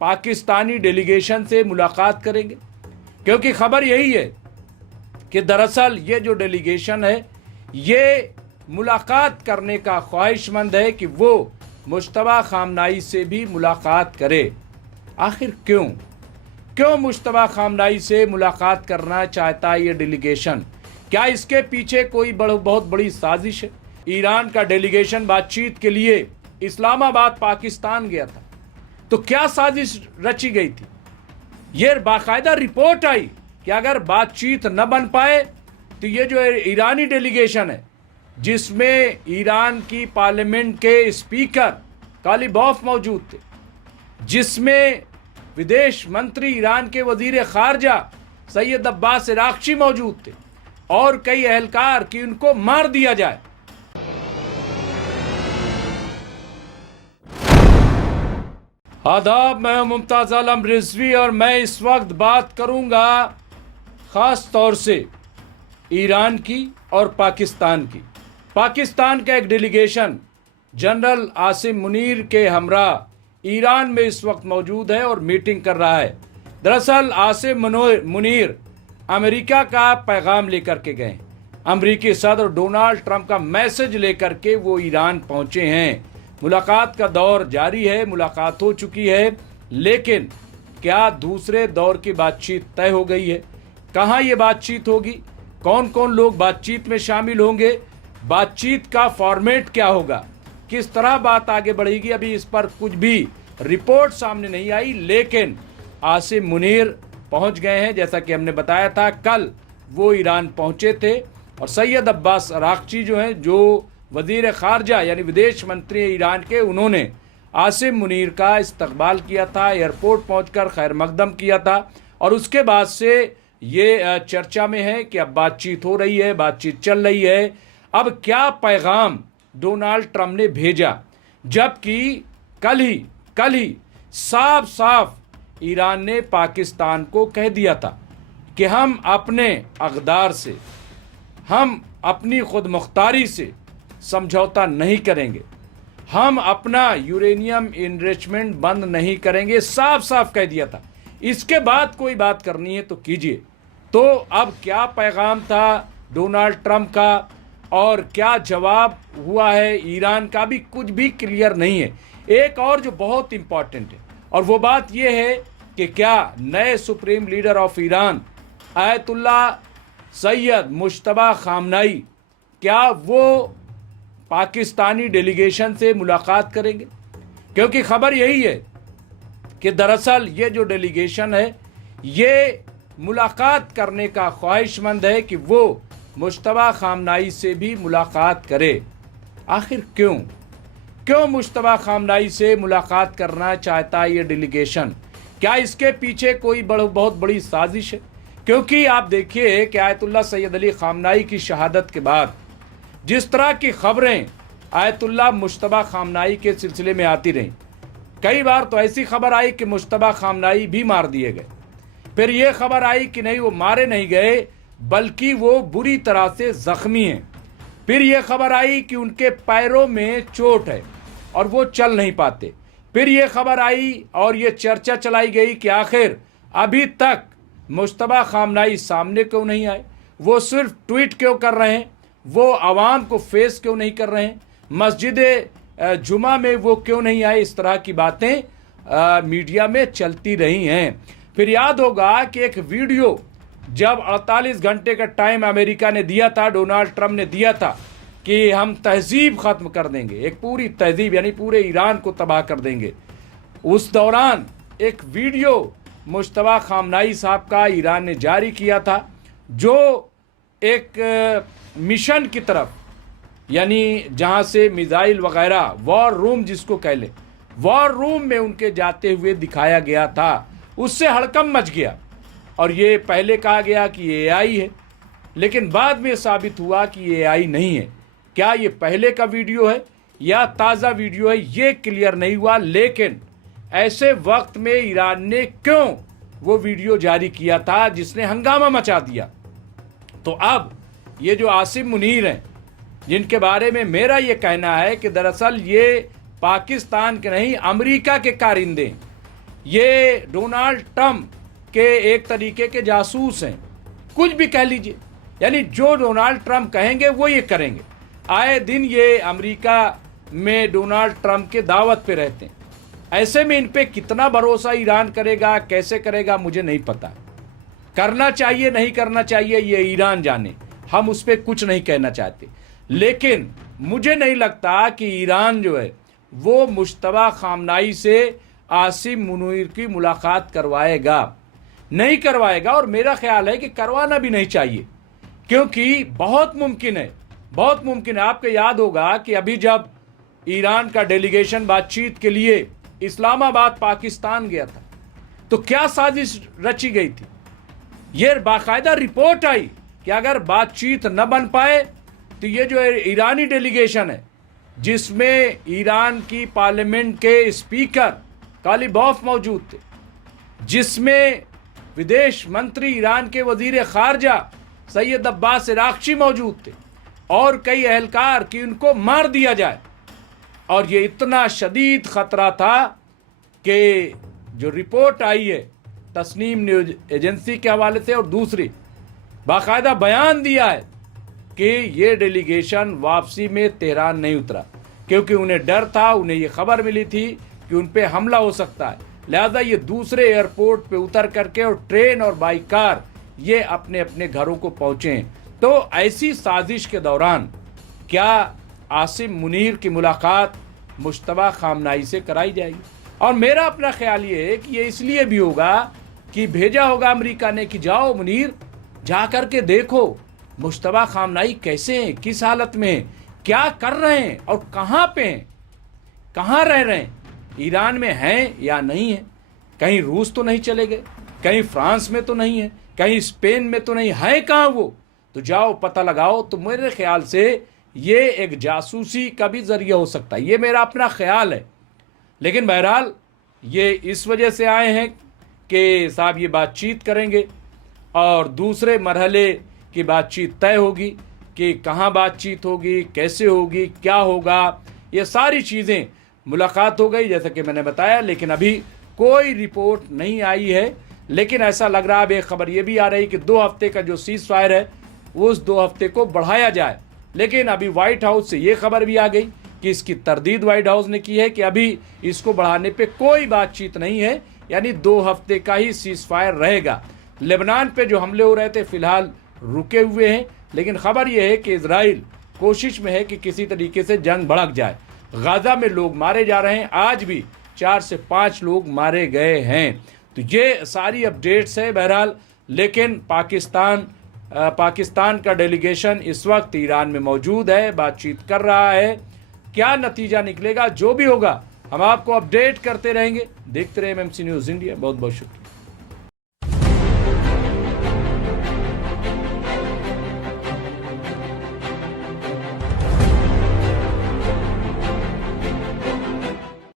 Pakistani delegation से मुलाकात करेंगे, क्योंकि खबर यही है कि दरअसल ये जो डेलीगेशन है ये मुलाकात करने का ख्वाहिशमंद है कि वो मुश्तबा खामनाई से भी मुलाकात करे। आखिर क्यों मुश्तबा खामनाई से मुलाकात करना चाहता है ये डेलीगेशन? क्या इसके पीछे कोई बहुत बड़ी साजिश है? ईरान का डेलीगेशन बातचीत के लिए इस्लामाबाद पाकिस्तान गया था, तो क्या साजिश रची गई थी? ये बाकायदा रिपोर्ट आई कि अगर बातचीत न बन पाए तो ये जो ईरानी डेलीगेशन है, जिसमें ईरान की पार्लियामेंट के स्पीकर कालिबॉफ मौजूद थे, जिसमें विदेश मंत्री ईरान के वजीर खारजा सैयद अब्बास इराक्ची मौजूद थे और कई एहलकार कि उनको मार दिया जाए। आदाब, मैं मुमताज आलम रिजवी और मैं इस वक्त बात करूंगा खास तौर से ईरान की और पाकिस्तान की। पाकिस्तान का एक डेलीगेशन जनरल आसिम मुनीर के हमरा ईरान में इस वक्त मौजूद है और मीटिंग कर रहा है। दरअसल आसिम मुनीर अमेरिका का पैगाम लेकर के गए। अमेरिकी सदर डोनाल्ड ट्रंप का मैसेज लेकर के वो ईरान पहुंचे हैं। मुलाकात का दौर जारी है, मुलाकात हो चुकी है, लेकिन क्या दूसरे दौर की बातचीत तय हो गई है? कहाँ ये बातचीत होगी? कौन कौन लोग बातचीत में शामिल होंगे? बातचीत का फॉर्मेट क्या होगा? किस तरह बात आगे बढ़ेगी? अभी इस पर कुछ भी रिपोर्ट सामने नहीं आई, लेकिन आसिम मुनीर पहुंच गए हैं। जैसा कि हमने बताया था, कल वो ईरान पहुंचे थे और सैयद अब्बास इराक्ची जो हैं, जो वजीर खारजा यानी विदेश मंत्री ईरान के, उन्होंने आसिम मुनीर का इस्तकबाल किया था, एयरपोर्ट पहुंचकर खैर मकदम किया था और उसके बाद से ये चर्चा में है कि अब बातचीत हो रही है, बातचीत चल रही है। अब क्या पैगाम डोनाल्ड ट्रंप ने भेजा, जबकि कल ही साफ साफ ईरान ने पाकिस्तान को कह दिया था कि हम अपने अक़दार से, हम अपनी खुद मुख्तारी से समझौता नहीं करेंगे, हम अपना यूरेनियम इनरिचमेंट बंद नहीं करेंगे, साफ साफ कह दिया था। इसके बाद कोई बात करनी है तो कीजिए। तो अब क्या पैगाम था डोनाल्ड ट्रंप का और क्या जवाब हुआ है ईरान का, भी कुछ भी क्लियर नहीं है। एक और जो बहुत इंपॉर्टेंट है और वो बात यह है कि क्या नए supreme leader of Iran ayatollah Syed Mushtaba खामनाई, क्या वो पाकिस्तानी डेलीगेशन से मुलाकात करेंगे? क्योंकि खबर यही है कि दरअसल ये जो डेलीगेशन है ये मुलाकात करने का ख्वाहिशमंद है कि वो मुश्तबा खामनाई से भी मुलाकात करे। आखिर क्यों मुश्तबा खामनाई से मुलाकात करना चाहता है ये डेलीगेशन? क्या इसके पीछे कोई बहुत बड़ी साजिश है? क्योंकि आप देखिए कि आयतुल्ला सैयद अली खामनाई की शहादत के बाद जिस तरह की खबरें आयतुल्ला मुश्तबा खामनाई के सिलसिले में आती रहीं, कई बार तो ऐसी खबर आई कि मुश्तबा खामनाई भी मार दिए गए, फिर ये खबर आई कि नहीं, वो मारे नहीं गए बल्कि वो बुरी तरह से जख्मी हैं, फिर ये खबर आई कि उनके पैरों में चोट है और वो चल नहीं पाते, फिर ये खबर आई और ये चर्चा चलाई गई कि आखिर अभी तक मुश्तबा खामनाई सामने क्यों नहीं आए, वो सिर्फ ट्वीट क्यों कर रहे हैं, वो आवाम को फेस क्यों नहीं कर रहे हैं, मस्जिद जुमा में वो क्यों नहीं आए। इस तरह की बातें मीडिया में चलती रही हैं। फिर याद होगा कि एक वीडियो जब 48 घंटे का टाइम अमेरिका ने दिया था, डोनाल्ड ट्रंप ने दिया था कि हम तहजीब ख़त्म कर देंगे, एक पूरी तहजीब यानी पूरे ईरान को तबाह कर देंगे। उस दौरान एक वीडियो मुश्तबा खामनाई साहब का ईरान ने जारी किया था, जो एक मिशन की तरफ, यानी जहां से मिसाइल वगैरह, वॉर रूम जिसको कह ले, वॉर रूम में उनके जाते हुए दिखाया गया था। उससे हड़कंप मच गया और ये पहले कहा गया कि ये एआई है, लेकिन बाद में साबित हुआ कि ये एआई नहीं है। क्या ये पहले का वीडियो है या ताज़ा वीडियो है, ये क्लियर नहीं हुआ। लेकिन ऐसे वक्त में ईरान ने क्यों वो वीडियो जारी किया था जिसने हंगामा मचा दिया? तो अब ये जो आसिम मुनीर हैं, जिनके बारे में मेरा ये कहना है कि दरअसल ये पाकिस्तान के नहीं, अमेरिका के कारिंदे, ये डोनाल्ड ट्रंप के एक तरीके के जासूस हैं, कुछ भी कह लीजिए, यानी जो डोनाल्ड ट्रंप कहेंगे वो ये करेंगे। आए दिन ये अमेरिका में डोनाल्ड ट्रंप के दावत पे रहते हैं। ऐसे में इन पे कितना भरोसा ईरान करेगा, कैसे करेगा, मुझे नहीं पता। करना चाहिए नहीं करना चाहिए ये ईरान जाने, हम उस पर कुछ नहीं कहना चाहते। लेकिन मुझे नहीं लगता कि ईरान जो है वो मुश्तबा खामनाई से आसिम मुनीर की मुलाकात करवाएगा, नहीं करवाएगा। और मेरा ख्याल है कि करवाना भी नहीं चाहिए, क्योंकि बहुत मुमकिन है, बहुत मुमकिन है। आपको याद होगा कि अभी जब ईरान का डेलीगेशन बातचीत के लिए इस्लामाबाद पाकिस्तान गया था, तो क्या साजिश रची गई थी। ये बाकायदा रिपोर्ट आई कि अगर बातचीत न बन पाए तो ये जो ईरानी डेलीगेशन है, जिसमें ईरान की पार्लियामेंट के स्पीकर कालिबॉफ मौजूद थे, जिसमें विदेश मंत्री ईरान के वजीर खारजा सैयद अब्बास इराक्ची मौजूद थे, और कई एहलकार कि उनको मार दिया जाए। और ये इतना शदीद खतरा था कि जो रिपोर्ट आई है तस्नीम न्यूज एजेंसी के हवाले से, और दूसरी बाकायदा बयान दिया है कि ये डेलीगेशन वापसी में तेहरान नहीं उतरा, क्योंकि उन्हें डर था, उन्हें ये खबर मिली थी कि उन पे हमला हो सकता है। लिहाजा ये दूसरे एयरपोर्ट पे उतर करके और ट्रेन और बाई कार ये अपने अपने घरों को पहुंचे। तो ऐसी साजिश के दौरान क्या आसिम मुनीर की मुलाकात मुश्तबा खामनाई से कराई जाएगी? और मेरा अपना ख्याल ये है कि ये इसलिए भी होगा कि भेजा होगा अमेरिका ने कि जाओ मुनीर, जा करके देखो मुश्तबा खामनाई कैसे हैं, किस हालत में हैं, क्या कर रहे हैं और कहाँ पे हैं, कहाँ रह रहे हैं, ईरान में हैं या नहीं है, कहीं रूस तो नहीं चले गए, कहीं फ्रांस में तो नहीं है, कहीं स्पेन में तो नहीं है, कहाँ वो, तो जाओ पता लगाओ। तो मेरे ख्याल से ये एक जासूसी का भी जरिया हो सकता है, ये मेरा अपना ख्याल है। लेकिन बहरहाल ये इस वजह से आए हैं कि साहब ये बातचीत करेंगे और दूसरे मरहले की बातचीत तय होगी कि कहाँ बातचीत होगी, कैसे होगी, क्या होगा, ये सारी चीज़ें। मुलाकात हो गई जैसा कि मैंने बताया, लेकिन अभी कोई रिपोर्ट नहीं आई है। लेकिन ऐसा लग रहा है, अब एक खबर ये भी आ रही कि 2 हफ्ते का जो सीज फायर है उस 2 हफ्ते को बढ़ाया जाए। लेकिन अभी व्हाइट हाउस से ये खबर भी आ गई कि इसकी तरदीद व्हाइट हाउस ने की है कि अभी इसको बढ़ाने पे कोई बातचीत नहीं है, यानी 2 हफ्ते का ही सीज फायर रहेगा। लेबनान पे जो हमले हो रहे थे फिलहाल रुके हुए हैं, लेकिन खबर यह है कि इजराइल कोशिश में है कि किसी तरीके से जंग भड़क जाए। गाजा में लोग मारे जा रहे हैं, आज भी 4 से 5 लोग मारे गए हैं। तो ये सारी अपडेट्स है बहरहाल। लेकिन पाकिस्तान का डेलीगेशन इस वक्त ईरान में मौजूद है, बातचीत कर रहा है। क्या नतीजा निकलेगा, जो भी होगा हम आपको अपडेट करते रहेंगे। देखते रहे एमएमसी न्यूज़ इंडिया। बहुत बहुत शुक्रिया।